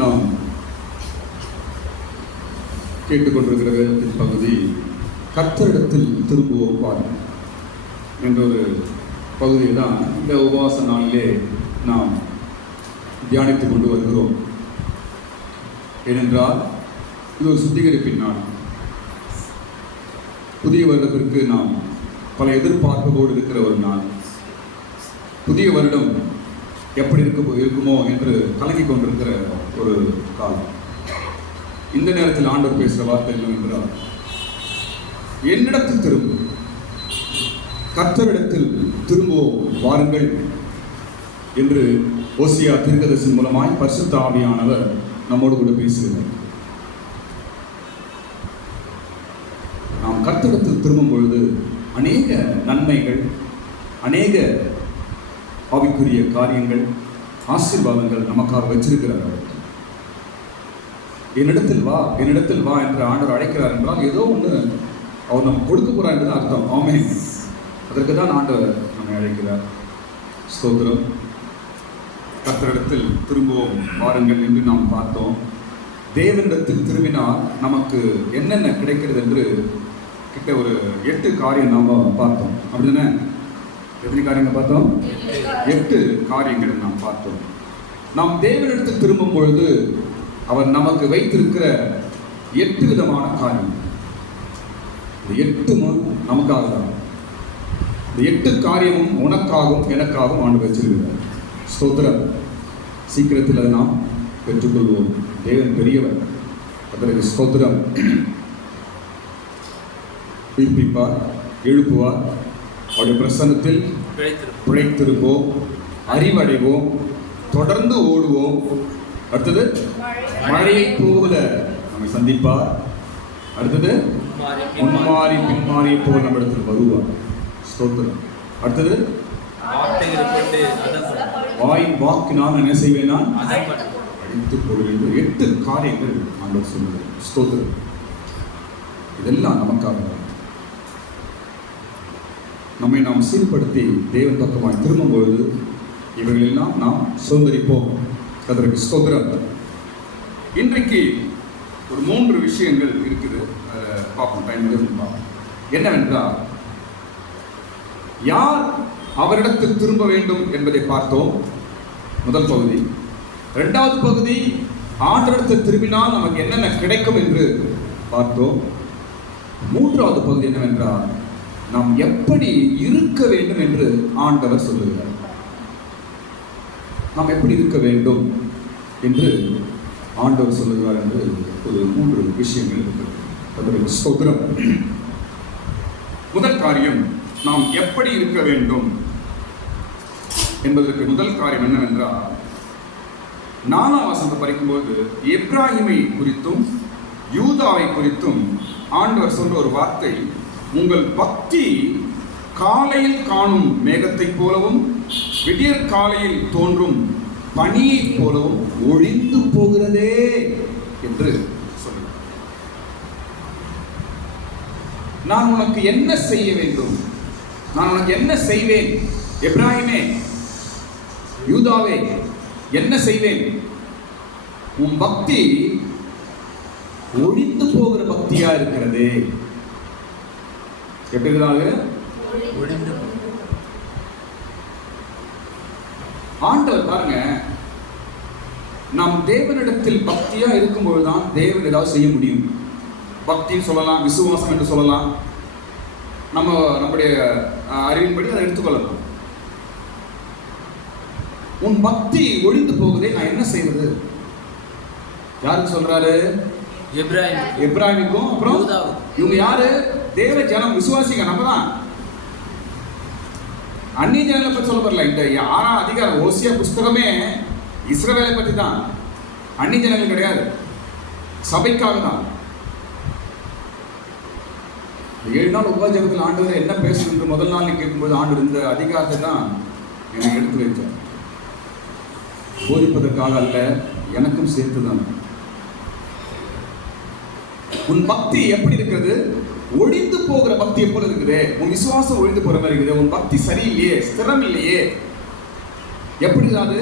நாம் கேட்டுக்கொண்டிருக்கிற வேதத்தின் பகுதி கர்த்தரிடத்தில் திரும்புவோம் என்ற ஒரு பகுதியை தான் இந்த உபவாச நாளிலே நாம் தியானித்துக் கொண்டு வருகிறோம். ஏனென்றால் இது ஒரு சுத்திகரிப்பின் நாள். புதிய வருடத்திற்கு நாம் பல எதிர்பார்ப்போடு இருக்கிற ஒரு நாள். புதிய வருடம் எப்படி இருக்குமோ என்று கலங்கி கொண்டிருக்கிற ஒரு காலம். இந்த நேரத்தில் ஆண்டவர் பேசுகிற வார்த்தை என்னவென்றால், என்னிடத்தில் திரும்ப, கர்த்தரிடத்தில் திரும்புவோம் வாருங்கள் என்று ஓசியா தீர்க்கதரிசியின் மூலமாய் பரிசுத்த ஆவியானவர் நம்மோடு கூட பேசுகிறார். நாம் கர்த்தரிடத்தில் திரும்பும் பொழுது அநேக நன்மைகள், அநேக ஆவிக்குரிய காரியங்கள், ஆசீர்வாதங்கள் நமக்காக வச்சிருக்கிறார்கள். என்னிடத்தில் வா என்று ஆண்டவர் அழைக்கிறார் என்றால் ஏதோ ஒன்று அவர் நம்ம கொடுக்க போறார் என்று அர்த்தம். ஆமென். அதற்கு தான் ஆண்டவர் நம்மை அழைக்கிறார். ஸ்தோத்திரம். கர்த்தரிடத்தில் திரும்புவோம் வாருங்கள் என்று நாம் பார்த்தோம். தேவனிடத்தில் திரும்பினால் நமக்கு என்னென்ன கிடைக்கிறது என்று கிட்ட ஒரு 8 காரியம் நாம் பார்த்தோம். அப்படிதானே? எத்தனை காரியங்கள் பார்த்தோம்? 8 காரியங்கள் நாம் பார்த்தோம். நாம் தேவனிடத்தில் திரும்பும் பொழுது அவர் நமக்கு வைத்திருக்கிற 8 விதமான காரியம். இந்த 8 நமக்காக தான். இந்த 8 காரியமும் உனக்காகவும் எனக்காகவும் ஆண்டு வச்சிருக்கிறார். ஸ்தோத்திரம். சீக்கிரத்தில் அதை நாம் பெற்றுக்கொள்வோம். தேவன் பெரியவர். அதற்கு ஸ்தோத்திரம். உயிர்ப்பிப்பார், எழுப்புவார். அவருடைய பிரசன்னத்தில் பிழைத்திருப்போம், அறிவடைவோம், தொடர்ந்து ஓடுவோம். அடுத்தது மழையை போல நம்மை சந்திப்பார். அடுத்தது முன்மாறி பின்மாறியை போல நம்ம இடத்தில் வருவார். ஸ்தோத்திரம். அடுத்தது வாயின் வாக்கு நான் என்ன செய்வேன், நான் அழித்துக் கொள்வேன். 8 காரியங்கள் ஆண்டவர் சொல்லுவார். ஸ்தோத்திரம். இதெல்லாம் நமக்காக நம்மை நாம் சீர்படுத்தி தேவன் பக்கமாய் திரும்பும் பொழுது இவர்களெல்லாம் நாம் சுதந்திரிப்போம். அதற்கு ஸ்தோத்திரம். இன்றைக்கு ஒரு 3 விஷயங்கள் இருக்குது. பார்ப்போம், டைம் பார்ப்போம். என்னவென்றால், யார் அவரிடத்தில் திரும்ப வேண்டும் என்பதை பார்த்தோம். முதல் பகுதி. 2வது பகுதி, ஆண்டவரிடத்தில் திரும்பினால் நமக்கு என்னென்ன கிடைக்கும் என்று பார்த்தோம். 3வது பகுதி என்னவென்றால், நாம் எப்படி இருக்க வேண்டும் என்று ஆண்டவர் சொல்லுகிறார். நாம் எப்படி இருக்க வேண்டும் என்று ஆண்டவர் சொல்லுகிறார் என்று ஒரு 3 விஷயங்கள் இருக்கிறது. ஸ்தோத்திரம். முதல் காரியம், நாம் எப்படி இருக்க வேண்டும் என்பதற்கு முதல் காரியம் என்னவென்றால், 4ஆம் வசனத்தை படிக்கும்போது எப்ராஹிமை குறித்தும் யூதாவை குறித்தும் ஆண்டவர் சொல்ற ஒரு வார்த்தை, உங்கள் பக்தி காலையில் காணும் மேகத்தை போலவும் விடியற் காலையில் தோன்றும் பனியை போலவும் ஒழிந்து போகிறதே என்று சொல்லுகிறார். நான் உனக்கு என்ன செய்ய வேண்டும், நான் உனக்கு என்ன செய்வேன், எப்ராஹிமே யூதாவே என்ன செய்வேன்? உன் பக்தி ஒழிந்து போகிற பக்தியா இருக்கிறது. எப்படி இருக்கிறாங்க? ஆண்டவர் பாருங்க, நாம் தேவனிடத்தில் பக்தியா இருக்கும்போதுதான் தேவன் ஏதாவது செய்ய முடியும். பக்தின்னு சொல்லலாம், விசுவாசம் என்று சொல்லலாம், நம்முடைய அறிவின்படி அதை எடுத்துக்கொள்ளலாம். உன் பக்தி ஒழிந்து போகுதே, நான் என்ன செய்வது? யாருக்கு சொல்றாரு? எப்ராஹிமுக்கும் அப்புறம் இவங்க யாரு? தேவ ஜனம், விசுவாசிங்க. நம்ம தான். அந்நிய ஜனங்களை பற்றி சொல்ல வரல. இந்த 6ஆம் அதிகாரம் ஓசியா புஸ்தகமே இஸ்ரவேலை பற்றி தான். அந்நிய ஜனங்கள் கிடையாது, சபைக்காக தான். 7 நாள் உபஜபத்தில் ஆண்டவர் என்ன பேசுறது முதல் நாள் கேட்கும்போது ஆண்டவர் இந்த அதிகாரத்தை தான் எனக்கு எடுத்து வைத்தார். போதிப்பதற்காக அல்ல, எனக்கும் சேர்த்துதான். உன் பக்தி எப்படி இருக்கிறது? ஒழிந்து போகிற பக்தி எப்போது இருக்குது? உன் விசுவாசம் ஒழிந்து போற மாதிரி இருக்குது. உன் பக்தி சரியில்லையே, ஸ்திரம் இல்லையே. எப்படி அது?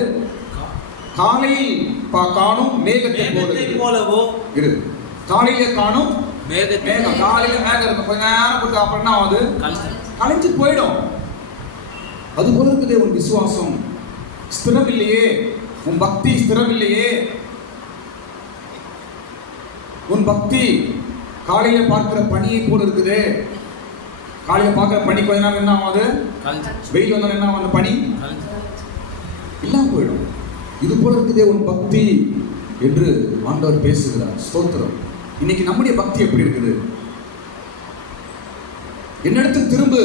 காலையில் காணும் மேகத்தை போலவோ இரு. காலையில காணும் மேகம். காலையில மேகம் இருக்கும், கொஞ்ச நேரம் கொடுத்து அப்புறம் என்ன ஆகுது? கலைஞ்சு போயிடும். அது போல இருக்குதே உன் விசுவாசம். ஸ்திரம் இல்லையே, உன் பக்தி ஸ்திரம் இல்லையே. உன் பக்தி காலையில பார்க்கிற பனியை போல இருக்குது. காலையில பார்க்கிற பனி கொஞ்ச நேரம் என்ன ஆகுது? வெயில் வந்தாலும் என்ன ஆகும்? அந்த பனி இல்லாம போயிடும். இது போல இருக்குதே உன் பக்தி என்று ஆண்டவர் பேசுகிறார். ஸ்தோத்திரம். இன்னைக்கு நம்முடைய பக்தி எப்படி இருக்குது? என்னிடத்தில் திரும்பு.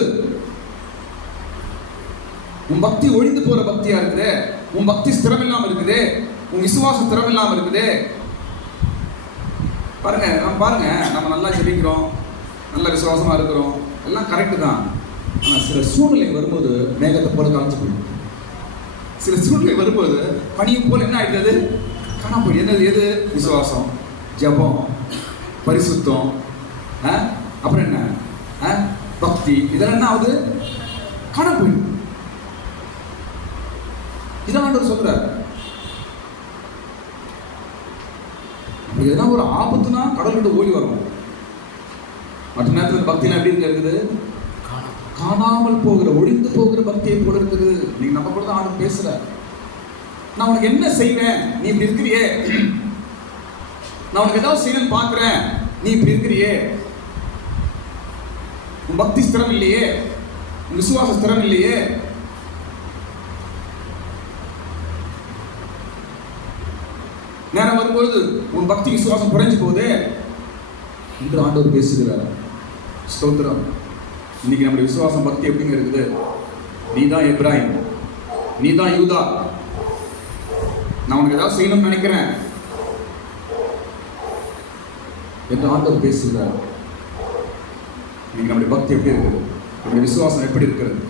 உன் பக்தி ஒழிந்து போற பக்தியா இருக்குது. உன் பக்தி ஸ்திரம் இல்லாம இருக்குது. உன் விசுவாசம் ஸ்திரம் இல்லாம இருக்குது. பாருங்க, நம்ம நல்லா ஜெபிக்கிறோம், நல்ல விசுவாசமா இருக்கிறோம், எல்லாம் கரெக்டு தான். ஆனா சில சூழ்நிலை வரும்போது மேகத்தை போல காமிச்சு போயிடும். சில சூழ்நிலை வரும்போது பனியும் போல என்ன ஆயிடுது? காணாம போயிடும். என்னது? எது? விசுவாசம், ஜபம், பரிசுத்தம், அப்புறம் என்ன பக்தி, இதெல்லாம் என்ன ஆகுது? காணாம போயிடும். இதான் ஆண்டவர் சொல்றார். எதனா ஒரு ஆபத்துனா கடல் விட்டு ஓடி வரும். மற்ற நேரத்தில் பக்திலாம் எப்படி இருக்குது? காணாமல் போகிற, ஒழிந்து போகிற பக்தியை போல இருக்குது. நீங்க நம்ம கூட தான் ஆண்டு பேசுற. நான் உனக்கு என்ன செய்வேன், நீ இப்படி இருக்கிறியே. நான் உனக்கு ஏதாவது செய்யணும்னு பார்க்கிறேன், நீ இப்படி இருக்கிறியே. உன் பக்தி ஸ்திரம் இல்லையே, உன் விசுவாச ஸ்திரம் இல்லையே. நேரம் வரும்போது உன் பக்தி விசுவாசம் குறைஞ்சு போகுது என்று ஆண்டவர் பேசுகிறார். ஸ்தோத்திரம். இன்னைக்கு நம்முடைய விசுவாசம் பக்தி எப்படிங்க இருக்குது? நீதான் எப்ராஹிம், நீதான் யூதா. நான் உனக்கு ஏதாவது செய்யணும்னு நினைக்கிறேன் என்று ஆண்டவர் பேசுகிறார். இன்னைக்கு நம்முடைய பக்தி எப்படி இருக்குது? நம்முடைய விசுவாசம் எப்படி இருக்கிறது?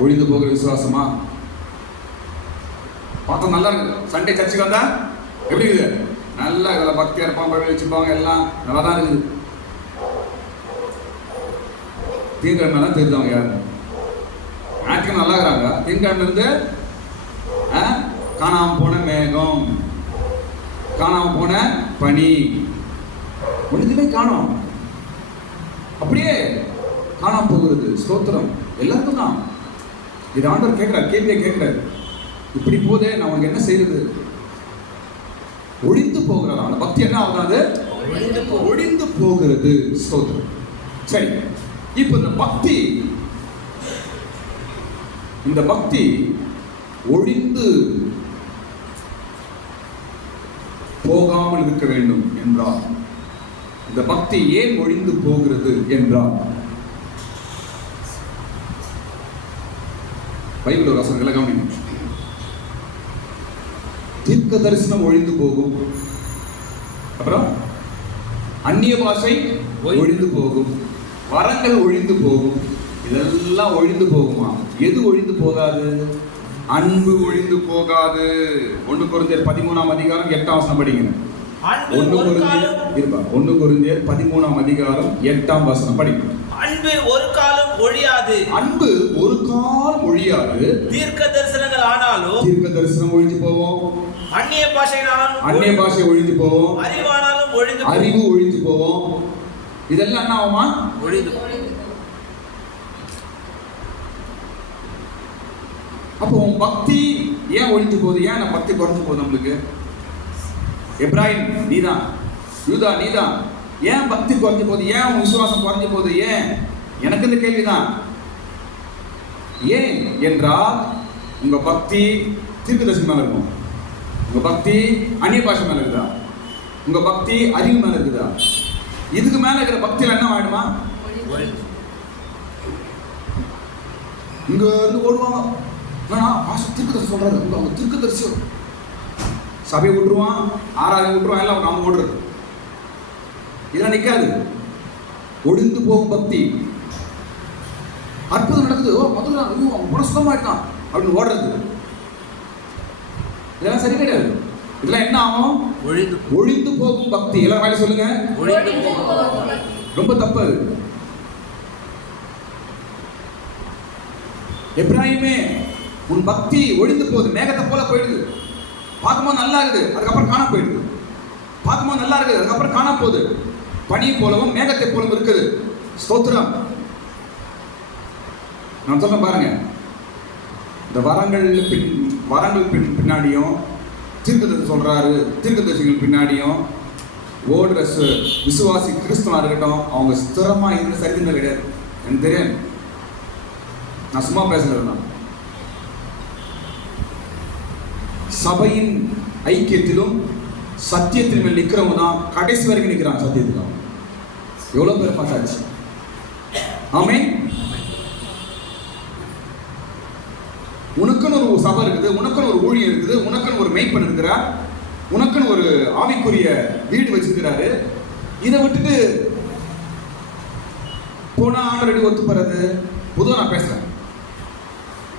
ஒழிந்து போகிற விசுவாசமா? பார்த்தா நல்லா இருக்குது. சண்டே சர்ச்சுக்கு வந்தா எப்படி இருக்குது? நல்லா இதில் பக்தியாக இருப்பாங்க, பழி வச்சுப்பாங்க, எல்லாம் நல்லா தான் இருக்குது. திங்கக்கிழமைலாம் தெரிஞ்சவங்க யாரு? ஞாயிற்றுக்கிழமை நல்லா இருக்கிறாங்க. திங்கக்கிழமை இருந்து காணாமல் போன மேகம், காணாமல் போன பனி, ஒன்றுக்குமே காணோம், அப்படியே காணாம போகிறது. ஸ்தோத்திரம். எல்லாருக்கும் தான் இது ஆண்டவர் கேட்கிறார், கேள்வியை கேட்கிறார். இப்படி போதே நான் உனக்கு என்ன செய்யுது? ஒழிந்து போகிறதா? அந்த பக்தி என்ன ஆகுது? ஒழிந்து போகிறது. ஸ்தோத்திரம். சரி, இப்ப இந்த பக்தி ஒழிந்து போகாமல் இருக்க வேண்டும் என்றால், இந்த பக்தி ஏன் ஒழிந்து போகிறது என்றால், பைபிள் வசனங்களை கவனிங்க. தீர்க்க தரிசனம் ஒழிந்து போகும், அப்புறம் அந்நிய பாஷை ஒழிந்து போகும், வரங்கள் ஒழிந்து போகும். இதெல்லாம் ஒழிந்து போகுமா? எது ஒழிந்து போகாது? அன்பு ஒழிந்து போகாது. 1 கொரிந்தியர் 13ஆம் அதிகாரம் 8ஆம் வசனம் படிங்க. 1 கொரிந்தியர் 13ஆம் அதிகாரம் 8ஆம் வசனம் படிங்க. அன்பு ஒரு காலம் ஒழியாது. அன்பு ஒரு காலம் ஒழியாது. தீர்க்க தரிசனங்கள் ஆனாலும் தீர்க்க தரிசனம் ஒழிஞ்சு போவோம். அந்நிய பாஷை ஒழிஞ்சு போவோம். அறிவானாலும் அறிவு ஒழிஞ்சு போவோம். இதெல்லாம் என்ன ஆகுமா? ஒழிந்து. அப்போ பக்தி ஏன் ஒழிஞ்சு போகுது? ஏன் நம்ம பக்தி குறைஞ்சு போகுது? நம்மளுக்கு எப்ராஹிம் நீதான், யூதா நீதான், ஏன் பக்தி குறைஞ்சு போகுது? ஏன் உன் விசுவாசம் குறைஞ்சு போகுது? ஏன்? எனக்கு இந்த கேள்விதான். ஏன் என்றால், உங்க பக்தி தீர்க்கதரிசனம் மேல இருக்கும், உங்க பக்தி அந்நிய பாஷை மேல இருக்குதா, உங்க பக்தி அறிவு மேல இருக்குதா? இதுக்கு மேல இருக்கிற பக்தியில என்ன ஆயிடுமா? இங்க இருந்து ஓடுவாங்க. தீர்க்கதரிசி சொல்றாரு, அவங்க தீர்க்கதரிசி சபையை விட்டுருவான், ஆராதனை விட்டுருவான், எல்லாம் நாம ஓடுறது. இதெல்லாம் நிற்காது. ஒழிந்து போகும் பக்தி. அற்புதம் நடக்குது, முதல்ல அவன் சுத்தமாயிட்டான் அப்படின்னு ஓடுறது, இதெல்லாம் சரி கிடையாது. இதெல்லாம் என்ன ஆகும்? ஒழிந்து போகும் பக்தி. எல்லாம் வேலை சொல்லுங்க, ரொம்ப தப்பு. எப்ராஹிமே உன் பக்தி ஒழிந்து போகுது, மேகத்தை போல போயிடுது. பார்க்கும்போது நல்லா இருக்குது, அதுக்கப்புறம் காண போயிடுது. பார்க்கும்போது நல்லா இருக்குது, அதுக்கப்புறம் காண போகுது. பனி போலவும் மேகத்தை போலவும் இருக்குது. ஸ்தோத்திரம். நான் சொல்ல பாருங்க, இந்த வரங்கள் பின்னாடியும் தீர்க்கதரிசி சொல்றாரு, தீர்க்கதரிசிகள் பின்னாடியும் ஓடுற விசுவாசி கிறிஸ்தவா இருக்கட்டும், அவங்க ஸ்திரமா இருந்து சரித்திரம் கிடையாது. எனக்கு தெரியும், நான் சும்மா பேசுறது தான். சபையின் ஐக்கியத்திலும் சத்தியத்தின் மேல் நிற்கிறவங்க தான் கடைசி வரைக்கும் நிற்கிறாங்க. சத்தியத்தில் எவ்வளவு பேர் பார்த்தாச்சு. ஆமென். உனக்குன்னு ஒரு சபை இருக்குது, உனக்குன்னு ஒரு ஊழியம் இருக்குது, உனக்குன்னு ஒரு மெய்ப்பன் இருக்கிறார், உனக்குன்னு ஒரு ஆவிக்குரிய வீடு வச்சிருக்கிறாரு. இதை விட்டுட்டு போனா ஆண்டரடி ஒத்து போறது. பொதுவாக நான் பேசுறேன்,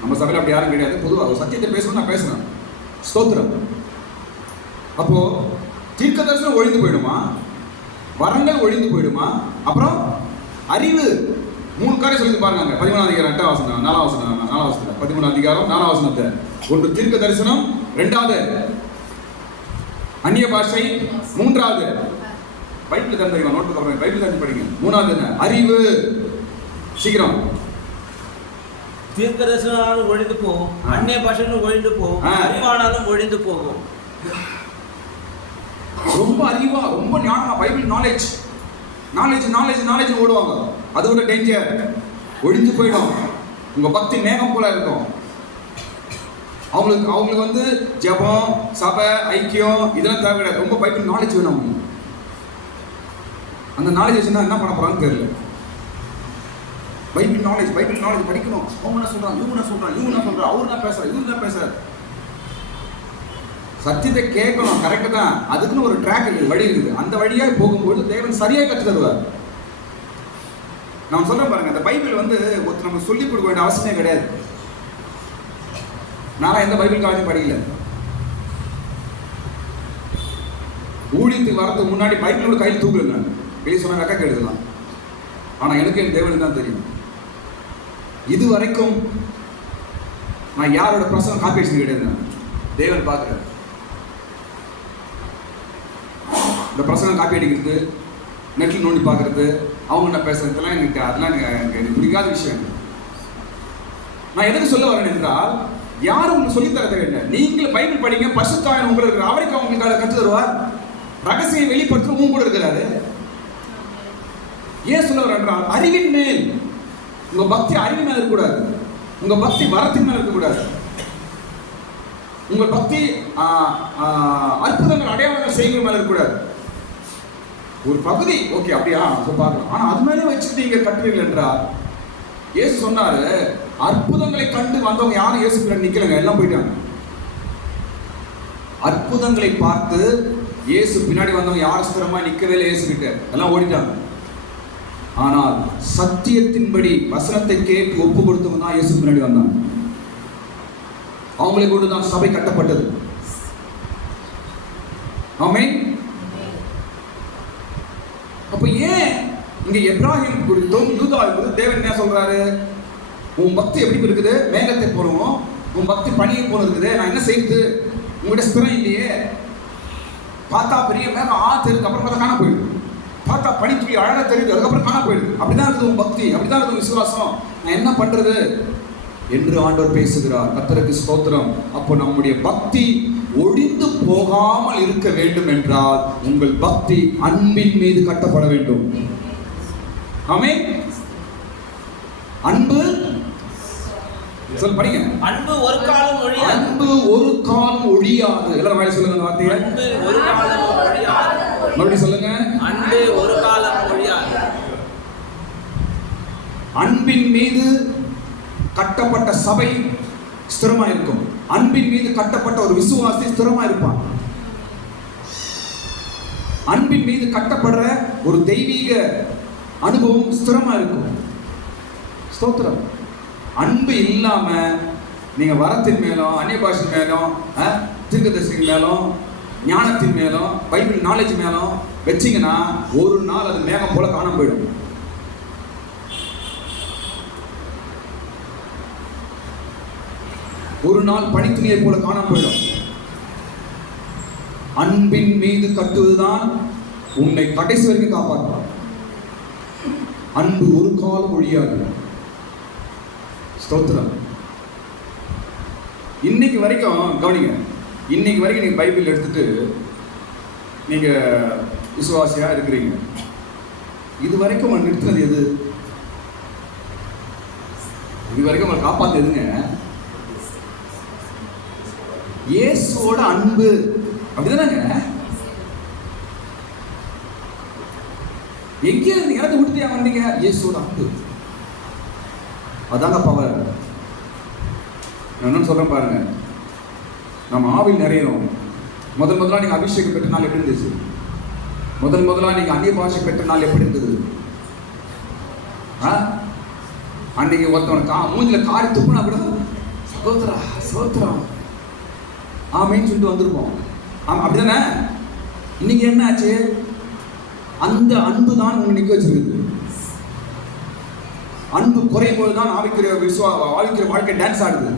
நம்ம சபையில் அப்படி யாரும் கிடையாது. பொதுவாக சத்தியத்தை பேசணும், நான் பேசுறேன். ஸ்தோத்திரம். அப்போ தீர்க்க தரிசனம் ஒழிந்து போயிடுமா, வரங்கள் ஒழிந்து போயிடுமா, அப்புறம் அறிவு. 3 காரியம் சொல்லி பாருங்க. 13ஆம் அதிகாரம் 8ஆம் வசனம், 4ஆம் வசனம், 4ஆம் வசனம், 13ஆம் அதிகாரம் 4ஆம் வசனத்தை. ஒன்று தீர்க்க தரிசனம், 2வது அந்நிய பாஷை, 3வது பைபிள் தந்து நோட்டு கவனம், பைபிள் தந்து படிங்க. 3வது என்ன? அறிவு. சீக்கிரம். தீர்க்க தரிசனம் ஒழிந்து போகும், அந்நிய பாஷையும் ஒழிந்து போகும், அறிவானாலும் ஒழிந்து போகும். ரொம்ப அறிவா, ரொம்ப ஞானமா பைபிள் நாலேஜ் ஓடுவாங்க. அது ஒரு டேஞ்சர். ஒழிஞ்சு போயிடும். உங்க பக்தி மேகம் போல இருக்கும். அவங்களுக்கு வந்து ஜெபம், சபை, ஐக்கியம் இதெல்லாம் தேவை கிடையாது. ரொம்ப பைபிள் நாலேஜ் வேணும் அவங்க. அந்த நாலேஜ் வச்சுன்னா என்ன பண்ண போறாங்கன்னு தெரியல. பைபிள் நாலேஜ் படிக்கணும். அவங்க என்ன சொல்றாங்க, இவங்க என்ன சொல்றாங்க, அவரு என்ன பேசுறாரு, இவரு என்ன பேசுறாரு. சத்தியத்தை கேட்கணும், கரெக்டு தான். அதுக்குன்னு ஒரு ட்ராக் இருக்குது, வழி இருக்குது. அந்த வழியாக போகும்போது தேவன் சரியாக கற்று தருவார். நான் சொல்றேன் பாருங்க, அந்த பைபிள் வந்து நமக்கு சொல்லிக் கொடுக்க வேண்டிய அவசியமே கிடையாது. நான் எந்த பைபிள் காலேஜும் படிக்கல. ஊழியத்துக்கு வரதுக்கு முன்னாடி பைபிளோட கையில் தூக்கல. நான் வெளியே சொன்ன ரெக்கா கேடுதலாம். ஆனால் எனக்கு என் தேவனுக்கு தான் தெரியும். இது வரைக்கும் நான் யாரோட பிரசங்கம் காப்பி அடிச்சது கிடையாது. நான் தேவன் பார்க்குறேன். இந்த பிரசங்கம் காப்பி அடிக்கிறது, நெட்டில் நோண்டி பார்க்கறது, அவங்க என்ன பேசுறதுலாம் எனக்கு பிடிக்காத விஷயம். நான் எதுக்கு சொல்ல வரேன் என்றால், யாரும் உங்களுக்கு சொல்லித்தர தேவையில்லை. நீங்கள் பைபிள் படிங்க, பரிசுத்த ஆவியானவர் உங்களுக்கு இருக்கிறார். அவருக்கு உங்களுக்கு அதை கற்று தருவார். ரகசியம் வெளிப்படுத்த உங்க கூட இருக்கிறாரு. ஏன் சொல்ல வரேன் என்றால், அறிவின் மேல் உங்க பக்தி அறிவின் மேல் இருக்கக்கூடாது. உங்க பக்தி வரத்தின் மேல் இருக்கக்கூடாது. உங்கள் பக்தி அற்புதங்கள் அடையாளங்கள் செய்கிற மேல இருக்கக்கூடாது. ஒரு பகுதி ஓகே அப்படியா பார்க்கலாம். ஆனா அது மேலே வச்சுட்டு நீங்க கட்டுவீர்கள் என்றால், இயேசு சொன்னாரு, அற்புதங்களை கண்டு வந்தவங்க யாரும் இயேசு பின்னாடி நிக்கலங்க, எல்லாம் போயிட்டாங்க. அற்புதங்களை பார்த்து இயேசு பின்னாடி வந்தவங்க யாரும் ஸ்திரமா நிக்கவே இல்லை. இயேசு கிட்ட எல்லாம் ஓடிட்டாங்க. ஆனால் சத்தியத்தின்படி வசனத்தை கேட்டு ஒப்பு கொடுத்தவங்க தான் இயேசு பின்னாடி வந்தாங்க. அவங்களை கொண்டு தான் சபை கட்டப்பட்டது. ஆமென். அப்ப ஏன் இங்க எப்ராஹிம் குறித்தும் யூதாவை குறித்து தேவன் என்ன சொல்றாரு? உன் பக்தி எப்படி இருக்குது? மேகத்தை போறோம். உன் பக்தி பனியை போல இருக்குது. நான் என்ன செய்யுது? உங்கள்கிட்ட ஸ்திரம் இல்லையே. பார்த்தா பெரிய மேகம் தெரியுது, அப்புறம் பார்த்தா காண போயிடுது. பார்த்தா பனி துளி அழகா தெரியுது, அதுக்கப்புறம் காண போயிடுது. அப்படிதான் இருக்குது உன் பக்தி, அப்படிதான் இருக்குது விசுவாசம். நான் என்ன பண்றது என்று ஆண்டவர் பேசுகிறார். கர்த்தருக்கு ஸ்தோத்திரம். அப்போ நம்முடைய பக்தி ஒழிந்து போகாமல் இருக்க வேண்டும் என்றால் உங்கள் பக்தி அன்பின் மீது கட்டப்பட வேண்டும். ஆமென். அன்பு சொல் படிங்க. அன்பு ஒரு காலம் ஒழியாது. அன்பு ஒரு காலம் ஒழியாது. எல்லாரும் வாயில சொல்லுங்க அந்த வார்த்தையை. அன்பு ஒரு காலம் ஒழியாது. மறுபடியும் சொல்லுங்க. அன்பு ஒரு காலம் ஒழியாது. அன்பின் மீது கட்டப்பட்ட சபை ஸ்திரமா இருக்கும். அன்பின் மீது கட்டப்பட்ட ஒரு விசுவாசி ஸ்திரமா இருப்பான். அன்பின் மீது கட்டப்படுற ஒரு தெய்வீக அனுபவம் ஸ்திரமா இருக்கும். ஸ்தோத்திரம். அன்பு இல்லாம நீங்க வரத்தின் மேலும், அந்நிய பாஷை மேலும், தீர்க்கதரிசியின் மேலும், ஞானத்தின் மேலும், பைபிள் நாலேஜ் மேலும் வச்சீங்கன்னா ஒரு நாள் அது மேகம் போல காணாம போயிடும். ஒரு நாள் பனித்துளியை போல காணாம போயிடும். அன்பின் மீது கட்டுவதுதான் உன்னை கடைசி வரைக்கும் காப்பாற்றும். அன்பு ஒரு காலம் ஒழியாது. ஸ்தோத்திரம். இன்னைக்கு வரைக்கும் கவனிங்க, இன்னைக்கு வரைக்கும் நீங்க பைபிள் எடுத்துட்டு நீங்க விசுவாசியா இருக்கிறீங்க. இது வரைக்கும் நிறுத்தினது எது? இது வரைக்கும் உங்களை காப்பாத்து எதுங்க? இயேசுவோட அன்பு. அப்படிதானங்க? எங்கே இருந்து எனக்கு விட்டுட்டியா வந்தீங்க? இயேசுவோட அன்பு. அதாங்க பவர். நான் என்ன சொல்றேன் பாருங்க, நம்ம ஆவில் நிறையணும். முதல்ல நீங்க அபிஷேகம் பெற்ற நாள் எப்படி இருந்துச்சு? முதல்ல நீங்க அந்நிய பாஷை பெற்ற நாள் எப்படி இருந்தது? அன்னைக்கு ஒருத்தவனை மூஞ்சில காரி துப்புனா கூட சகோதரா சகோதரம் ஆமைன்னு சொல்லிட்டு வந்திருப்போம். அப்படிதானே? இன்னைக்கு என்ன ஆச்சு? அந்த அன்பு தான் உங்க நிக்க வச்சிருக்கு. அன்பு குறையும் போதுதான் ஆவிக்கிற வாழ்க்கை டான்ஸ் ஆடுது.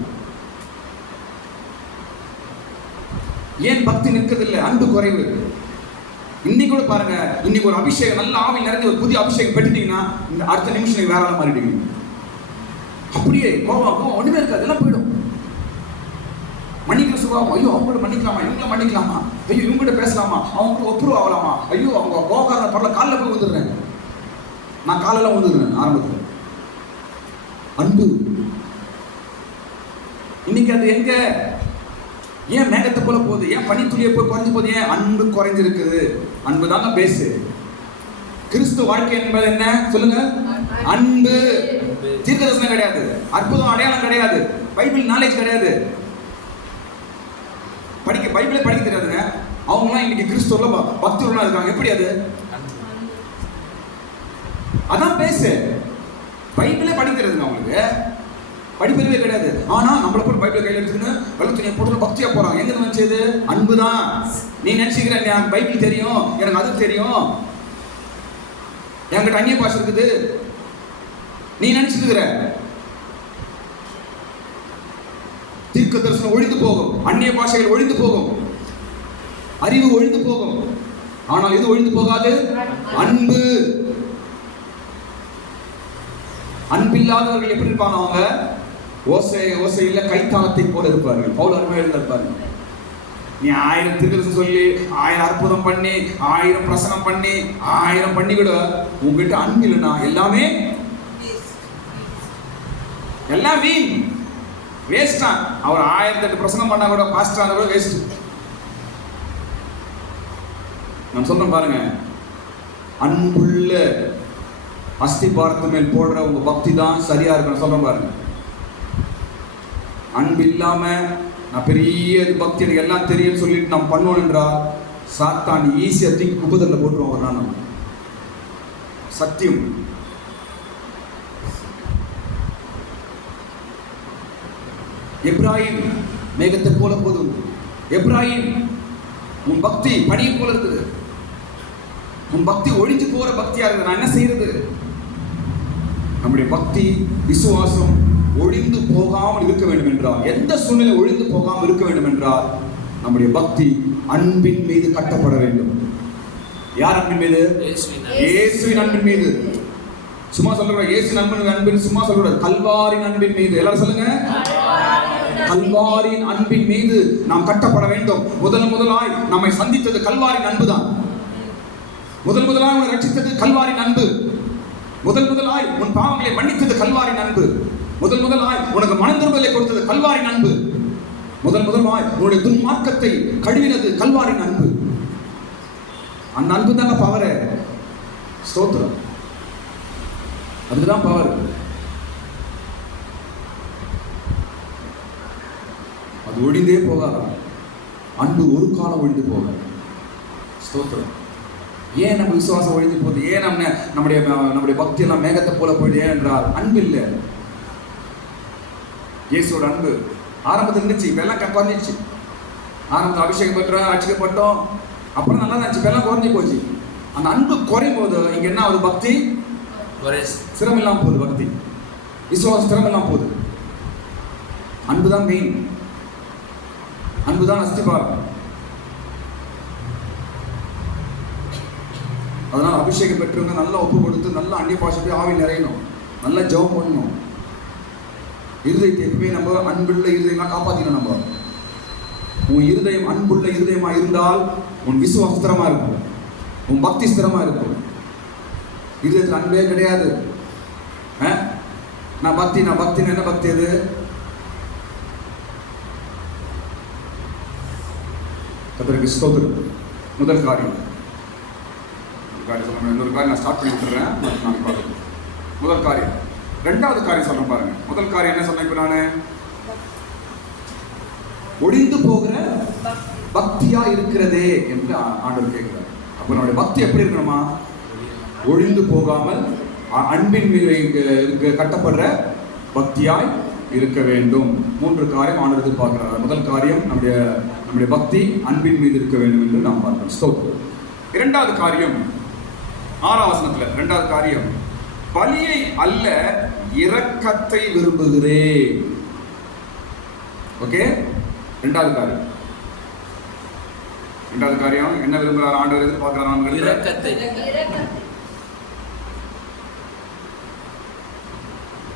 ஏன் பக்தி நிற்கிறதில்லை? அன்பு குறைவு. இன்னைக்கு கூட பாருங்க, இன்னைக்கு ஒரு அபிஷேகம் நல்ல ஆவி நிறைஞ்ச ஒரு புதிய அபிஷேகம் பெற்றுட்டீங்கன்னா இந்த அடுத்த நிமிஷம் நீங்க வேற ஆள மாறிடுவீங்க. அப்படியே கோவம் ஒண்ணுமே இருக்காது, எல்லாம் போயிடும். மன்னிக்கிற சுபாவம், ஐயோ அவங்களோட மன்னிக்கலாமா, இவங்கள மன்னிக்கலாமா, ஐயோ இவங்ககிட்ட பேசலாமா, அவங்க ஒப்புரவு ஆகலாமா, ஐயோ அவங்க கோகார பரல காலில் போய் வந்துடுறேன். நான் காலெல்லாம் வந்துடுறேன் ஆரம்பத்தில். அன்பு இன்னைக்கு அது எங்க? ஏன் மேகத்தை போல போகுது? ஏன் பனித்துளியை போய் குறைஞ்சு போகுது? ஏன் அன்பு குறைஞ்சிருக்குது? அன்பு தாங்க பேசு. கிறிஸ்து வாழ்க்கை என்பது என்ன சொல்லுங்க? அன்பு. தீர்க்கதரிசனம் கிடையாது, அற்புதம் அடையாளம் கிடையாது, பைபிள் நாலேஜ் கிடையாது, பைபிளே படிக்க தெரியாதுங்க. அவங்களாம் இன்னைக்கு கிறிஸ்துவ பக்தர்களா இருக்காங்க. எப்படி அது? அதான் பேசு. பைபிளே படிக்க தெரியாதுங்க அவங்களுக்கு, படிப்பறிவே கிடையாது. ஆனா நம்மளை போய் பைபிளை கையில் எடுத்துக்கின்னு வெள்ளத்துணியை போட்டு பக்தியா போறாங்க. எங்க நினைச்சது? அன்புதான். நீ நினைச்சுக்கிற எனக்கு பைபிள் தெரியும், எனக்கு அது தெரியும், என்கிட்ட அந்நிய பாஷை இருக்குது நீ நினைச்சுக்கிற. தீர்க்க தரிசனம் ஒழிந்து போகும், அந்நிய பாஷைகள் ஒழிந்து போகும், அறிவு ஒழிந்து போகும். ஆனால் இது ஒழிந்து போகாது, அன்பு. அன்பில்லாதவர்கள் எப்படி இருப்பாங்க? அவங்க ஓசையில கைத்தாளத்தை போல இருப்பார்கள். பவுல் அருமையா இருப்பாரு. நீ 1000 தீர்க்கதரிசனம் சொல்லி 1000 அற்புதம் பண்ணி 1000 பிரசங்கம் பண்ணி 1000 பண்ணி கூட உங்ககிட்ட அன்பு இல்லைன்னா எல்லாமே எல்லாம் வீண், வேஸ்டா. அவர் 1008 பிரசங்கம் பண்ணா கூட பாஸ்டர் கூட வேஸ்ட். நான் சொல்றேன் பாருங்க, அன்புள்ள அஸ்திபாரத்து மேல் போடுற உங்க பக்தி தான் சரியா இருக்கும். சொல்றேன் பாருங்க, அன்பு இல்லாம நான் பெரிய பக்தி எனக்கு எல்லாம் தெரியும் சொல்லிட்டு நாம் பண்ணுவோம் என்றால் சாத்தான் ஈஸியா தூக்கி குப்பத்தில் போட்டுருவோம். நான் சத்தியம். எப்ராஹிம் மேகத்தை போல போதும். எப்ராஹிம் உன் பக்தி பனியை போல இருக்குது. உன் பக்தி ஒழிஞ்சு போற பக்தியா இருக்குது. நான் என்ன செய்யறது? நம்முடைய பக்தி விசுவாசம் ஒழிந்து போகாமல் இருக்க வேண்டும் என்றால், எந்த சூழ்நிலை ஒழிந்து போகாமல் இருக்க வேண்டும் என்றால் நம்முடைய பக்தி அன்பின் மீது கட்டப்பட வேண்டும். யார் அன்பின் மீது? இயேசுவின் அன்பின் மீது. சும்மா சொல்ற இயேசுவின் அன்பின் சும்மா சொல்ற கல்வாரின் அன்பின் மீது. எல்லாரும் சொல்லுங்க, கல்வாரின் அன்பின் மீது நாம் கட்டப்பட வேண்டும். முதலாய் நம்மை சந்தித்தது கல்வாரின் அன்பு தான். முதலாய் உன்னை ரட்சித்தது கல்வாரின் அன்பு. முதலாய் உன் பாவங்களை மன்னித்தது கல்வாரின் அன்பு. முதலாய் உனக்கு மனந்திரும்பலை கொடுத்தது கல்வாரின் அன்பு. முதலாய் உன்னுடைய துன்மார்க்கத்தை கழுவினது கல்வாரின் அன்பு. அந்த அன்பு தாங்க பவர். ஸ்தோத்திரம். அதுதான் பவர். அது ஒழிந்தே போகாத அன்பு ஒரு காலம் ஒழிந்து போக. ஸ்தோத்திரம். ஏன் நம்ம விசுவாசம் ஒழிந்து போகுது? ஏன் நம்முடைய பக்தி எல்லாம் மேகத்தை போல போயிடுது? ஏன் என்றால் அன்பு இல்லை. இயேசுவோட அன்பு ஆரம்பத்தில் இருந்துச்சு, இப்ப எல்லாம் குறைஞ்சிச்சு. ஆரம்பத்தில் அபிஷேகம் பெற்றோம், ரட்சிக்கப்பட்டோம், அப்புறம் நல்லா இருந்துச்சு, இப்ப எல்லாம் குறைஞ்சி போச்சு. அந்த அன்பு குறையும் போது இங்க என்ன ஆகுது? பக்தி சிரமம் இல்லாம போகுது. பக்தி விசுவாசம் சிரமம் இல்லாம போகுது. அன்புதான் மெயின். அன்புதான் அஸ்திபாரம். அதனால அபிஷேகம் பெற்றவங்க நல்லா ஒப்பு கொடுத்து நல்லா அந்நிய பாஷை போய் ஆவி நிறையணும், நல்லா ஜெபம் பண்ணணும். இருதயத்தை எப்பவுமே நம்ம அன்புள்ள இருதயமா காப்பாத்திக்கணும். நம்ம உன் இருதயம் அன்புள்ள இருதயமா இருந்தால் உன் விசுவாசம் ஸ்திரமா இருக்கும், உன் பக்தி ஸ்திரமா இருக்கும். இருதயத்தில் அன்பே கிடையாது. நான் பக்தி என்ன பக்தி? அது கர்த்தருக்கு ஸ்தோத்திரம். முதல் காரியம் இன்னொரு காரியம் நான் ஸ்டார்ட் பண்ணி விட்டுறேன். நான் பார்க்கணும். முதல் காரியம். ரெண்டாவது காரியம் சொல்ல பாருங்க. முதல் காரியம் என்ன சொன்னேன் இப்போ நான்? ஒழிந்து போகிற பக்தியா இருக்கிறதே என்று ஆண்டவர் கேட்கிறார். அப்ப நம்முடைய பக்தி எப்படி இருக்கணுமா? ஒழிந்து போகாமல் அன்பின் மீது கட்டப்படுற பக்தியாய் இருக்க வேண்டும். 3 காரியம் ஆண்டவர் எதிர்பார்க்கிறார். முதல் காரியம் நம்முடைய பக்தி அன்பின் மீது இருக்க வேண்டும் என்று நாம் பார்க்கிறோம். ஸ்தோத்திரம். இரண்டாவது காரியம் 6ஆம் வசனத்துல. இரண்டாவது காரியம், பலியை அல்ல இரக்கத்தை விரும்புகிறேன். ஓகே, இரண்டாவது காரியம் என்ன விரும்புகிறார் ஆண்டவர்? எதிர்பார்க்கிறார் இரக்கத்தை.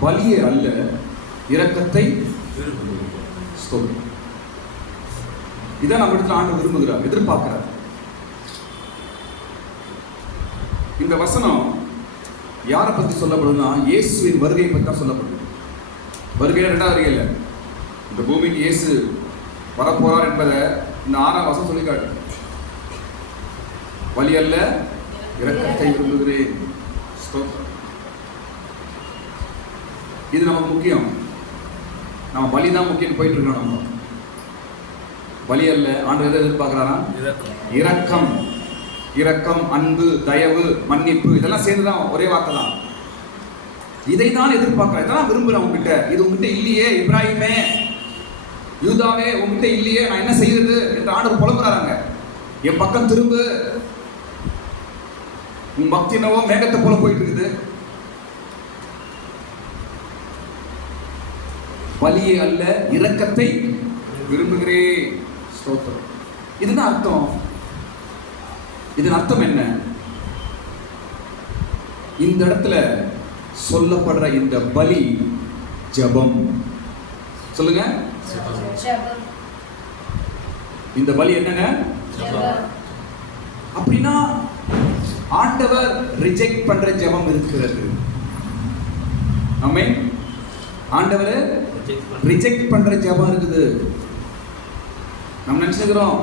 பலியை அல்ல இரக்கத்தை விரும்புகிறேன். இதான் நம்ம இடத்துல ஆண்டவர் விரும்புகிறார், எதிர்பார்க்கிறார். இந்த வசனம் யாரை பற்றி சொல்லப்படுதுன்னா இயேசுவின் வருகையை பற்றி தான் சொல்லப்படுது. வருகையில் 2வது வருகை இல்லை, இந்த பூமிக்கு இயேசு வரப்போறார் என்பதை இந்த 6ஆம் வசனம் சொல்லி காட்டு. பலி அல்ல இரக்கத்தை விரும்புகிறேன். இது நமக்கு முக்கியம். நம்ம பலி தான் முக்கியம் போயிட்டு இருக்கோம். நம்ம பலி அல்ல. ஆண்டவர் எதை எதிர்பார்க்கிறாரா? இரக்கம். இரக்கம், அன்பு, தயவு, மன்னிப்பு இதெல்லாம் சேர்ந்துதான் ஒரே வார்த்தை தான். இதை தான் எதிர்பார்க்கிறேன், இதான் விரும்புகிறேன் உங்ககிட்ட. இது உங்ககிட்ட இல்லையே இப்ராஹிமே, யூதாவே, உங்ககிட்ட இல்லையே, நான் என்ன செய்யறது என்று ஆண்டவர் புலம்புறாங்க. என் பக்கம் திரும்பு. உன் பக்தி என்னவோ மேகத்தை போல போயிட்டு இருக்குது. பலியை அல்ல இரக்கத்தை விரும்புகிறேன். ஸ்தோத்திரம். இதுதான் அர்த்தம். இதன் அர்த்தம் என்ன? இந்த இடத்துல சொல்லப்படுற இந்த பலி ஜெபம். சொல்லுங்க. இந்த பலி என்னங்க? அப்படின்னா ஆண்டவர் ரிஜெக்ட் பண்ற ஜெபம் இருக்கிறது. ஆமென். ஆண்டவர் ரிஜெக்ட் பண்ற ஜெபம் இருக்குது. நம்ம நினைச்சுக்கிறோம்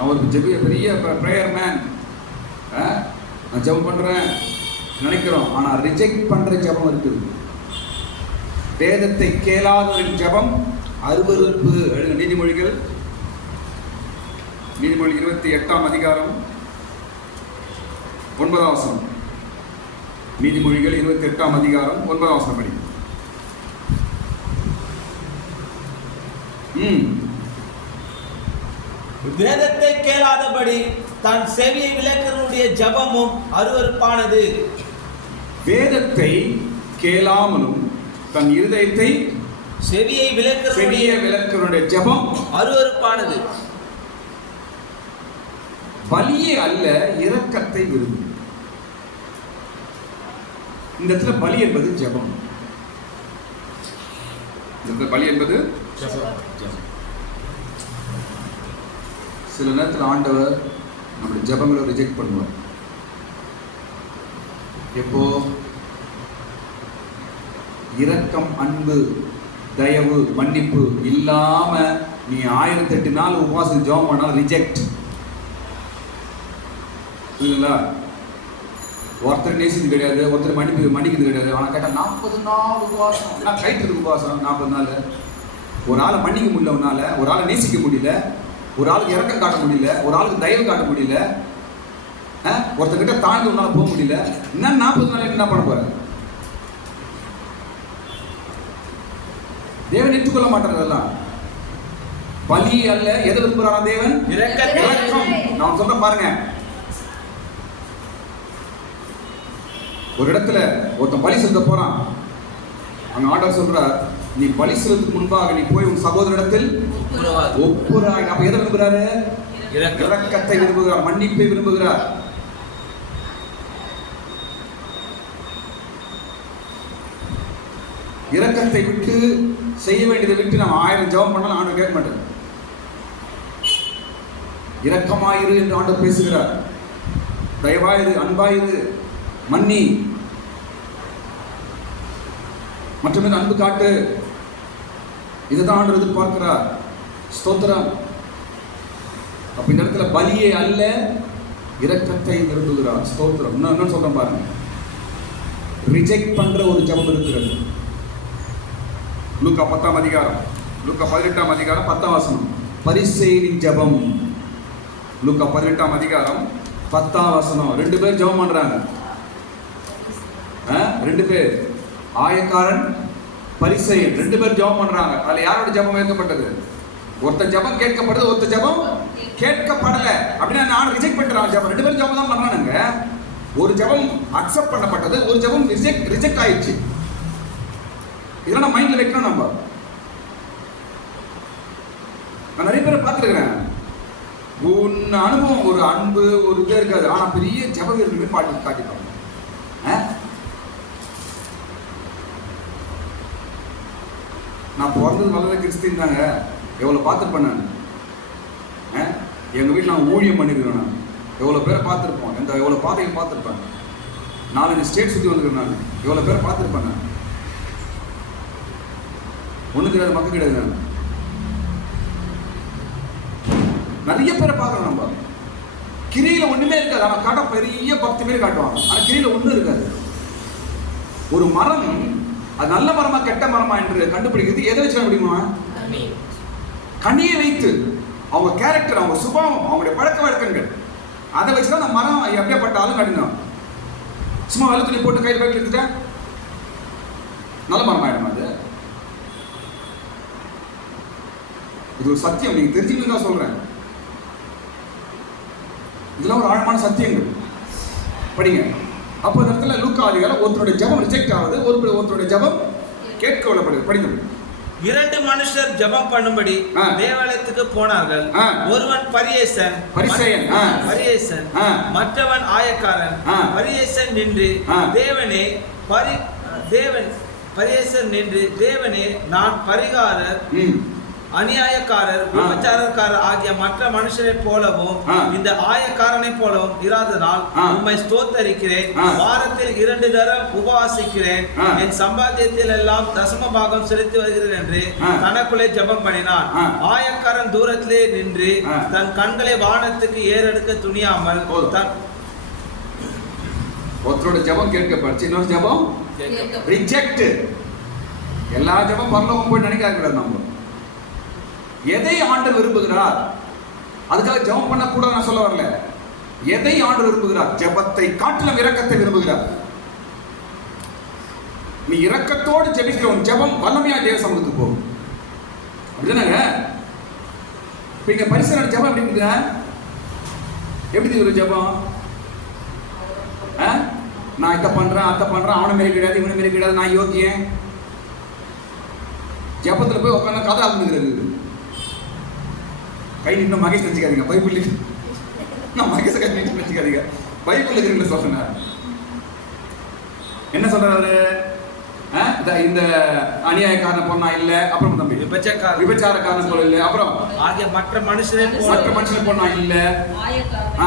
அவர் பெரிய பிரேயர் மேன், நான் ஜெபம் பண்றேன் நினைக்கிறோம். ஆனா ரிஜெக்ட் பண்ற ஜெபம் இருக்குது. வேதத்தை கேளாதவரின் ஜெபம் அருவருப்பு. நீதிமொழிகள் 28ஆம் அதிகாரம் 9ஆம் வசனம். நீதிமொழிகள் 28ஆம் அதிகாரம் 9ஆம் வசனம் படி. வேதத்தை கேளாதபடி தான் செவியை விலக்கிறவனுடைய ஜபமும் அருவருப்பானது. வேதத்தை கேளாமலும் தன் இருதயத்தை செவியை விலக்கிறவனுடைய ஜபம் அருவருப்பானது. பலியே அல்ல இரக்கத்தை விரும்பும். இந்த இடத்துல பலி என்பது ஜபம். பலி என்பது சில நேரத்தில் ஆண்டவர் நம்முடைய ஜெபங்களை ரிஜெக்ட் பண்ணுவார். எப்போ? இரக்கம், அன்பு, தயவு, மன்னிப்பு இல்லாம நீ 1008 நாள் உபவாசம் ஜெபம் பண்ணாலும் ரிஜெக்ட். இல்லைங்களா? ஒருத்தர் நேசிது கிடையாது, ஒருத்தர் மன்னிக்கிறது கிடையாது. ஆனால் கேட்டால் 40 நாள் உபவாசம். நான் கைட்டு உபவாசம் 40 நாள். ஒரு ஆளை மன்னிக்க முடியல, ஒரு ஆளை நேசிக்க முடியல, ஒரு ஆளுக்கு இறக்கம் காட்ட முடியல, ஒரு ஆளுக்கு தயவு காட்ட முடியல, ஒருத்தர்கிட்ட தாழ்ந்து உன்னால போக முடியல. இன்னும் 40 நாள் என்ன பண்ண போற? தேவன் ஏற்றுக்கொள்ள மாட்டார். அதெல்லாம் பலி அல்ல. எதை விரும்புகிறாரா தேவன்? இரக்கம். நான் சொல்ற பாருங்க, ஒரு இடத்துல ஒருத்தன் பலி செலுத்த போறான். அங்க ஆண்டவர் சொல்றார், நீ பலி செலுத்துக்கு முன்பாக நீ போய் உன் சகோதரிடத்தில் ஒப்புராய். அப்ப எதை விரும்புகிறாரு? இரக்கத்தை விரும்புகிறார், மன்னிப்பை விரும்புகிறார். இரக்கத்தை விட்டு செய்ய வேண்டியதை விட்டு நம்ம 1000 ஜெபம் பண்ணாலும் ஆண்டவர் கேட்க மாட்டார். இரக்கமாயிரு என்று ஆண்டவர் பேசுகிறார். தயவாயிரு, அன்பாயிரு, மன்னி, மற்றும் அன்பு காட்டு. இதுதான் ஆண்டவர் எதிர்பார்க்கிறார். ஸ்தோத்திரம். அப்ப இந்த இடத்துல பலியே அல்ல, இரக்கத்தை விரும்புகிறார். ஸ்தோத்திரம். இன்னும் சொல்றேன் பாருங்க, ரிஜெக்ட் பண்ற ஒரு ஜெபம் இருக்கிறது. லூக்கா 10ஆம் அதிகாரம், லூக்கா 18ஆம் அதிகாரம் 10ஆம் வசனம், பரிசேயரின் ஜெபம். லூக்கா 18ஆம் அதிகாரம் 10ஆம் வசனம். 2 பேர் ஜெபம் பண்றாங்க. 2 பேர், ஆயக்காரன், பரிசேயன், 2 பேர் ஜெபம் பண்றாங்க. அதுல யாரோட ஜெபம் ஏற்கப்பட்டது? ஒருத்தர் ஜெபம் கேட்கப்படுது, ஒருத்தர் ஜெபம் கேட்கப்படல. அப்படின்னா நான் ரிஜெக்ட் பண்றேன் ஜெபம். 2 பேரும் ஜெபம் தான் பண்றானுங்க. ஒரு ஜெபம் அக்செப்ட் பண்ணப்பட்டது, ஒரு ஜெபம் ரிஜெக்ட் ஆயிடுச்சு. இதெல்லாம் மைண்ட்ல வைக்கணும். நான் நிறைய பேரை பார்த்துருக்கிறேன். உன் அனுபவம் ஒரு அன்பு ஒரு இதே இருக்காது, ஆனா பெரிய ஜெப வீரர்கள் பாட்டு காட்டிப்பாங்க. நான் பிறந்தது வளர்ந்த கிறிஸ்டின் தாங்க. எவ்வளவு பார்த்துருப்பேன் நான். எங்க வீட்டில் நான் ஊழியம் பண்ணிருக்கேன். நான் எவ்வளவு பேரை பார்த்துருப்போம். எவ்வளவு பாதையை பார்த்துருப்பேன். 4 ஸ்டேட் சுற்றி வந்துருக்கேன். நான் எவ்வளவு பேரை பார்த்துருப்பேன். நான் ஒண்ணு கிடையாது, மக்கள் கிடையாது. நான் நிறைய பேரை பார்க்கறோம். நம்ம கிரியில ஒண்ணுமே இருக்காது, அவன் காட்ட பெரிய 10 பேர் காட்டுவாங்க. ஆனா கிரியில ஒண்ணும் இருக்காது. ஒரு மரம் அது நல்ல மரமா கெட்ட மரமா என்று கண்டுபிடிக்கிறது எதை வச்சு முடியுமா? கனியை வைத்து, அவங்க கேரக்டர், அவங்க சுபாவம், அவங்களுடைய பழக்க வழக்கங்கள், அதை வச்சுதான் அந்த மரம் எப்படியாப்பட்டாலும் கடினம். சும்மா வெள்ளை துணி போட்டு கையில் போய் எடுத்துட்டேன் நல்ல மரம் ஆயிடும். அது இது ஒரு சத்தியம். நீங்க தெரிஞ்சுக்கணும் தான் சொல்றேன். இதெல்லாம் ஒரு ஆழமான சத்தியங்கள். படிங்க. அப்போ இந்த இடத்துல லூக்கா அதிகாரம் ஒருத்தருடைய ஜெபம் ரிஜெக்ட் ஆகுது, ஒருத்தருடைய ஜெபம் கேட்க விடப்படுது. படிங்க. 2 மனுஷர் ஜெபம் பண்ணும்படி தேவாலயத்துக்கு போனார்கள். ஒருவன் பரிசேயன், மற்றவன் ஆயக்காரன். பரிசேயன் நின்று தேவனே நான் பரிகாரர், அநியாயக்காரர், விபச்சாரக்காரர் ஆகிய மற்ற மனுஷரை போலவும் இந்த ஆயக்காரனை போலவும் இராதனால் உம்மை ஸ்தோத்தரிக்கிறேன். வாரத்தில் 2 தரம் உபவாசிக்கிறேன். என் சம்பாத்தியத்தில் எல்லாம் தசம பாகம் செலுத்தி வருகிறேன் என்று தனக்குள்ளே ஜெபம் பண்ணினான். ஆயக்காரன் தூரத்திலே நின்று தன் கண்களை வானத்துக்கு ஏறெடுக்க துணியாமல் ஒருத்தரோட ஜெபம் கேட்கப்பட்டுச்சு, இன்னொரு ஜெபம் ரிஜெக்ட். எல்லா ஜெபம் பரலோகம் போய் நினைக்காத. நம்ம எதை ஆண்டவர் விரும்புகிறார்? அதுக்காக ஜெபம் பண்ணக்கூடாது நான் சொல்ல வரல. எதை ஆண்டவர் விரும்புகிறார்? ஜெபத்தை காட்டிலும் இரக்கத்தை விரும்புகிறார். நீ இரக்கத்தோடு ஜெபிக்கிறவன் ஜெபம் வல்லமையா தேவ சமூகத்துக்கு போகும். அப்படிதானங்க? இப்ப இங்க பரிசேயன் ஜெபம் எப்படி இருக்குங்க? எப்படி ஒரு ஜெபம்? நான் இதை பண்றேன், அதை பண்றேன், அவனை மாரி கிடையாது, இவனை மாரி கிடையாது, நான் யோக்கியன். ஜெபத்துல போய் உட்காந்து கதை ஆகுது. கை நின்று மகேஷ் நினைச்சுக்காதீங்க. பைபிள் நான் மகேஷ கை நின்று நினைச்சுக்காதீங்க. பைபிள் இருக்கிற சொல்றேன். என்ன சொல்றாரு? இந்த அநியாயக்காரன பொண்ணா இல்ல, அப்புறம் தம்பி விபச்சாரக்காரன போல இல்ல, அப்புறம் மற்ற மனுஷனை பொண்ணா இல்ல,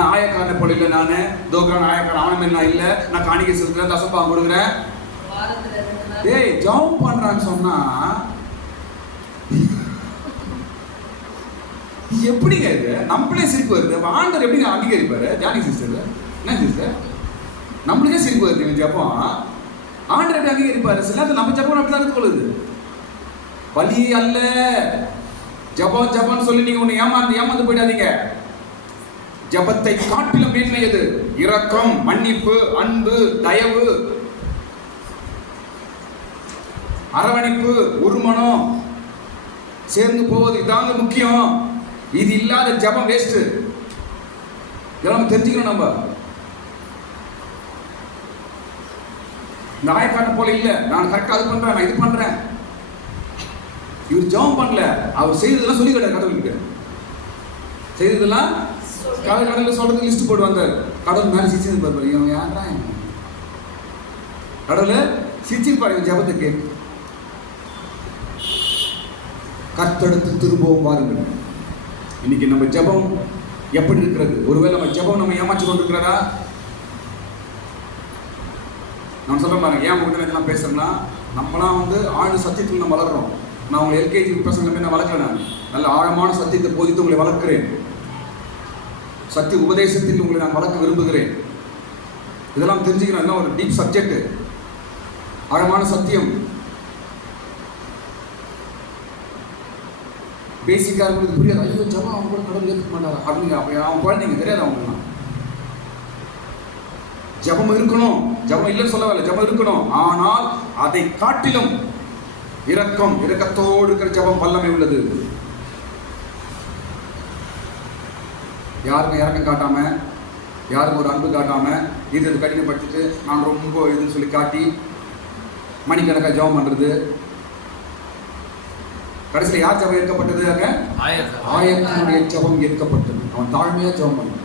ஆயக்காரன போல இல்ல, நானு தோக்கான ஆயக்காரன் அவன மேல நான் இல்ல, நான் காணிக்கை செலுத்துறேன், தசம்பா கொடுக்குறேன். டேய் ஜெபம் பண்றான்னு சொன்னா எப்படிங்க இது? நம்மளே சிரிப்பு வருது. ஆண்டவர் எப்படிங்க அங்கீகரிப்பாரு? ஜானி சிஸ்டர், என்ன சிஸ்டர், நம்மளுக்கே சிரிப்பு வருது. ஜெபம் ஆண்டவர் எப்படி அங்கீகரிப்பாரு? சில நம்ம ஜெபம் அப்படிதான் இருக்கு பொழுது. பலி அல்ல, ஜெபம் ஜெபம்னு சொல்லி நீங்க ஒண்ணு ஏமாந்து போயிடாதீங்க. ஜெபத்தை காட்டிலும் மேன்மை எது? இரக்கம், மன்னிப்பு, அன்பு, தயவு, அரவணைப்பு, உருமணம், சேர்ந்து போவது, இதாங்க முக்கியம். இது இல்லாத ஜெபம் வேஸ்ட். இதெல்லாம் தெரிஞ்சுக்கணும். நம்ம இந்த ஆயக்காரனை போல இல்ல, நான் கரெக்டா அது பண்றேன், நான் இது பண்றேன். இவர் ஜெபம் பண்ணல, அவர் செய்ததெல்லாம் சொல்லி கேட்டார் கடவுளுக்கு. செய்ததெல்லாம் கடவுள் சொல்றதுக்கு லிஸ்ட் போட்டு வந்தார். கடவுள் மேலே சிரிச்சு பாரு, இவன் யாரா கடவுளை சிரிச்சிருப்பாரு இவன் ஜெபத்துக்கு. கர்த்தெடுத்து திரும்பவும் வாருங்கள். இன்னைக்கு நம்ம ஜெபம் எப்படி இருக்கிறது? ஒருவேளை நம்ம ஜெபம் நம்ம ஏமாற்றி கொண்டிருக்கிறதா? நான் சொல்றேன் பாருங்க, ஏன் உங்களுக்கு இதெல்லாம் பேசுறேன்னா, நம்மளாம் ஆழ்ந்த சத்தியத்தில் நம்ம வளர்றோம். நான் உங்களை எல்கேஜி பசங்களை நான் வளர்க்கல, நான் நல்ல ஆழமான சத்தியத்தை போதித்து உங்களை வளர்க்கிறேன். சத்திய உபதேசத்தில் உங்களை நான் வளர்க்க விரும்புகிறேன். இதெல்லாம் தெரிஞ்சுக்கிறேன். இதெல்லாம் ஒரு டீப் சப்ஜெக்ட், ஆழமான சத்தியம். பேசிக்காக இருக்கிறது புரியாது. ஐயோ ஜெபம் அவங்க கூட கடவுள் ஏற்றுக்க மாட்டாரா அப்படிங்க. அப்படி அவன் குழந்தைங்க தெரியாது அவங்கலாம். ஜெபம் இருக்கணும், ஜெபம் இல்லைன்னு சொல்லவில்லை, ஜெபம் இருக்கணும். ஆனால் அதை காட்டிலும் இரக்கத்தோடு இருக்கிற ஜெபம் வல்லமை உள்ளது. யாருக்கும் இறக்கம் காட்டாம, யாருக்கும் ஒரு அன்பு காட்டாம, இது கடினப்படுத்திட்டு நான் ரொம்ப இதுன்னு சொல்லி காட்டி மணிக்கணக்காக ஜெபம் பண்றது. கடைசியில் யார் ஜெபம் ஏற்கப்பட்டது? அங்க ஆயக்காரனுடைய ஜெபம் ஏற்கப்பட்டது. அவன் தாழ்மையா ஜெபம் பண்ணான்.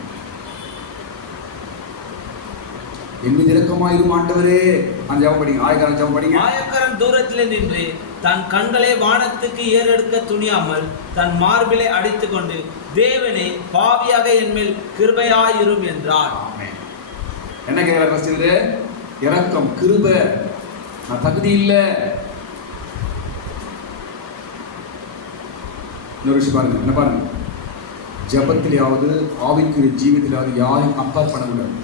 என் இரக்கமாயிரும் ஆண்டவரே. அந்த ஜெபம் படிங்க, ஆயக்காரன் ஜெபம் படிங்க. ஆயக்காரன் தூரத்திலே நின்று தன் கண்களை வானத்துக்கு ஏறெடுக்க துணியாமல் தன் மார்பிலை அடித்துக் கொண்டு, தேவனே பாவியாக என்மேல் கிருபையாயிரும் என்றார். என்ன கேட்கிற கொஸ்டின்? இரக்கம், கிருபை. நான் தகுதி இல்லை. இன்னொரு விஷயம் பாருங்க, என்ன பாருங்க, ஜபத்திலேயாவது ஆவிக்குரிய ஜீவித்திலாவது யாரையும் கம்பேர் பண்ணக்கூடாது.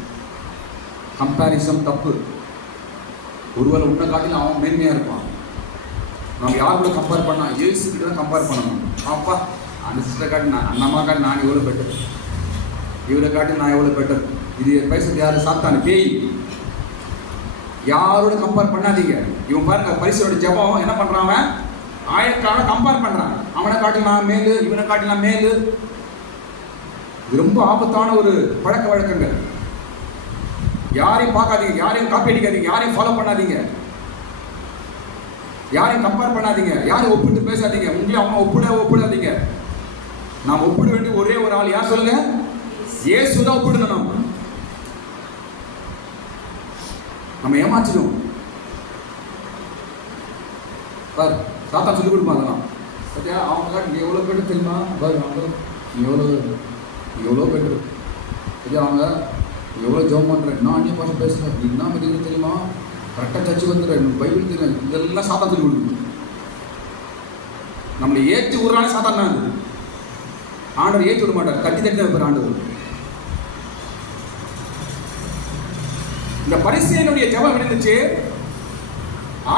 கம்பேரிசன் தப்பு. ஒருவேளை உன்னை காட்டிலும் அவன் மேன்மையாக இருப்பான். நம்ம யார் கூட கம்பேர் பண்ணா? இயேசுக்கிட்ட தான் கம்பேர் பண்ணணும். அப்பா அந்த சிஸ்டரை காட்டி நான், அண்ணம்மா காட்டி நான் எவ்வளோ பெட்டர், இவரை காட்டி நான் எவ்வளோ பெட்டர். இது பேசுறது யாரு? சாத்தானு, பேய். யாரோட கம்பேர் பண்ணாதீங்க. இவன் பாருங்க, பரிசுரோட ஜெபம் என்ன பண்றான்? அவன் ஆயக்காரனை கம்பேர் பண்றான். அவனை காட்டிலாம் மேலு, இவனை காட்டிலாம் மேலு. இது ரொம்ப ஆபத்தான ஒரு பழக்க வழக்கங்கள். யாரையும் பார்க்காதீங்க, யாரையும் காப்பி அடிக்காதீங்க, யாரையும் ஃபாலோ பண்ணாதீங்க, யாரையும் கம்பேர் பண்ணாதீங்க, யாரையும் ஒப்பிட்டு பேசாதீங்க. உங்களையும் அவங்க ஒப்பிடாதீங்க. நாம் ஒப்பிட வேண்டிய ஒரே ஒரு ஆள் யார் சொல்லுங்க? இயேசுதான் ஒப்பிடணும். நம்ம ஏமாற்றணும். பாரு, தாத்தா சொல்லி கொடுப்பா அதெல்லாம். ஓகே, அவங்க நீ எவ்வளோ பெட்ரு தெரியுமா? பாரு, அவங்க நீ எவ்வளோ பெட்ரு. ஓகே, அவங்க எவ்வளோ ஜெபம் பண்ணுறேன், நான் அந்நிய பாஷை பேசுகிறேன், நீ என்ன பண்ணிக்கிறது தெரியுமா? கரெக்டாக சர்ச்சுக்கு வந்துடுறேன், பைபிள் தெரியும், இதெல்லாம் சாத்தா சொல்லி கொடுக்கணும். நம்மளை ஏற்றி விடுறானே சாத்தான் தான். அது ஆண்டவர் ஏற்றி விட மாட்டார், தட்டி தான் வைப்பார் ஆண்டவர். இந்த பரிசேயனுடைய ஜெபம் இருந்துச்சு,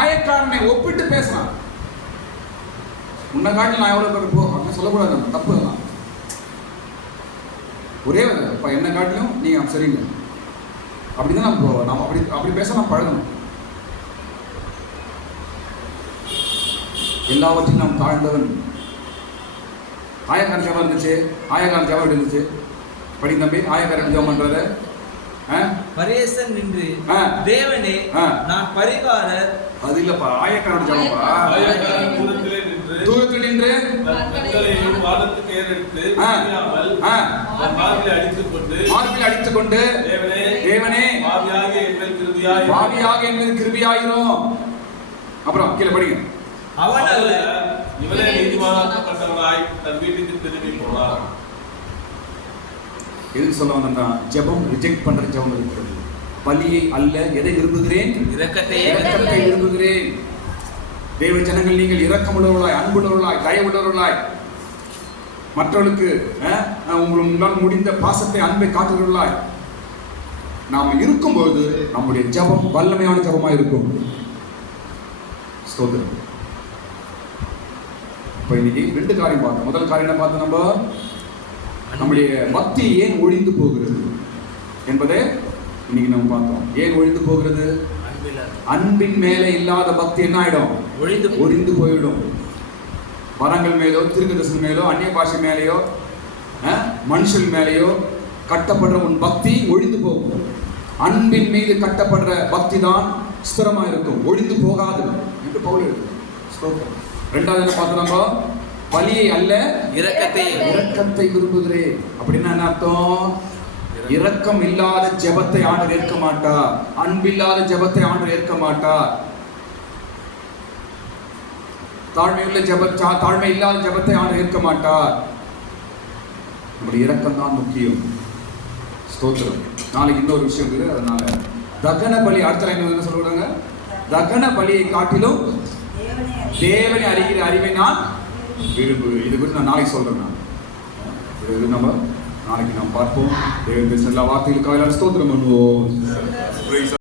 ஆயக்காரனை ஒப்பிட்டு பேசலாம். உன்னை காட்டில் நான் எவ்வளோ பேர் போ அப்படின்னு சொல்லக்கூடாது, தப்பு தான். ஒரே இப்போ என்ன காட்டிலும் நீங்கள் சரிங்க அப்படிதான் நம்ம அப்படி பேச நாம் பழகணும். எல்லாவற்றையும் நாம் தாழ்ந்தவன். ஆயக்காரன் ஜெபம் இருந்துச்சு, ஆயக்காரன் ஜெபம் இருந்துச்சு. படி தம்பி, ஆயக்காரன் ஜெபம் பண்றது. பரிசேயன் நின்று, தேவனே நான் பரிகாரர். அது இல்லப்பா, ஆயக்காரன் ஜெபம்ப்பா. ஆயக்காரன் தூரத்தில் நின்று கண்களையும் வானத்துக்கு ஏறெடுத்து மார்பிலை அடித்துக் கொண்டு, தேவனே பாவியாக என்மேல் கிருபையாயிரும். அப்புறம் கீழே படிங்க. அவன் அல்ல, இவனே நீதிமானாக்கப்பட்டவனாய் தன் வீட்டுக்கு திரும்பி போனார். எதுக்கு சொல்ல வந்தா? ஜெபம் ரிஜெக்ட் பண்ற ஜெபம் இருக்கிறது. பலியை அல்ல, எதை விரும்புகிறேன்? இரக்கத்தை விரும்புகிறேன். தேவ ஜனங்கள், நீங்கள் இரக்கமுள்ளவர்களாய், அன்புள்ளவர்களாய், தயவுள்ளவர்களாய், மற்றவர்களுக்கு உங்களால் முடிந்த பாசத்தை, அன்பை காட்டுகிறவர்களாய் நாம் இருக்கும்போது நம்முடைய ஜெபம் வல்லமையான ஜெபமாக இருக்கும். ஸ்தோத்திரம். இப்போ இன்னைக்கு 2 காரியம் பார்த்தோம். முதல் காரியம் என்ன பார்த்தோம்? நம்முடைய பக்தி ஏன் ஒழிந்து போகிறது என்பதை இன்னைக்கு நம்ம பார்த்தோம். ஏன் ஒழிந்து போகிறது? அன்பின் மேலே இல்லாத பக்தி என்ன ஆயிடும்? ஒழிந்து போயிடும். வரங்கள் மேலோ, தீர்க்கதரிசனம் மேலோ, அந்நிய பாஷை மேலேயோ, மனுஷன் மேலேயோ கட்டப்படுற உன் பக்தி ஒழிந்து போகும். அன்பின் மீது கட்டப்படுற பக்தி தான் ஸ்திரமா இருக்கும், ஒழிந்து போகாது என்று பவுல் எழுதுகிறார். ரெண்டாவது என்ன பார்த்தோம் நம்ம? பலியை அல்ல இரக்கத்தை விரும்புகிறேன். அப்படின்னா என்ன அர்த்தம்? இரக்கம் இல்லாத ஜெபத்தை ஆண்டவர் ஏற்க மாட்டார். அன்பில்லாத ஜெபத்தை ஆண்டவர் ஏற்க மாட்டார். தாழ்மை இல்லாத ஜெபத்தை ஆண்டவர் ஏற்க மாட்டார். நம்முடைய இரக்கம் தான் முக்கியம். ஸ்தோத்திரம். நாளைக்கு இன்னொரு விஷயம் இருக்குது. அதனால தகன பலி அடுத்த என்ன சொல்லுவாங்க? தகன பலியை காட்டிலும் தேவனை அறிகிற அறிவை நான் விரும்புகிறேன். இது குறித்து நான் நாளைக்கு சொல்றேன். இது நம்ம நாளைக்கு நாம் பார்ப்போம். தேவன் பேசுகிற எல்லா வார்த்தைகளுக்காக ஸ்தோத்திரம் பண்ணுவோம்.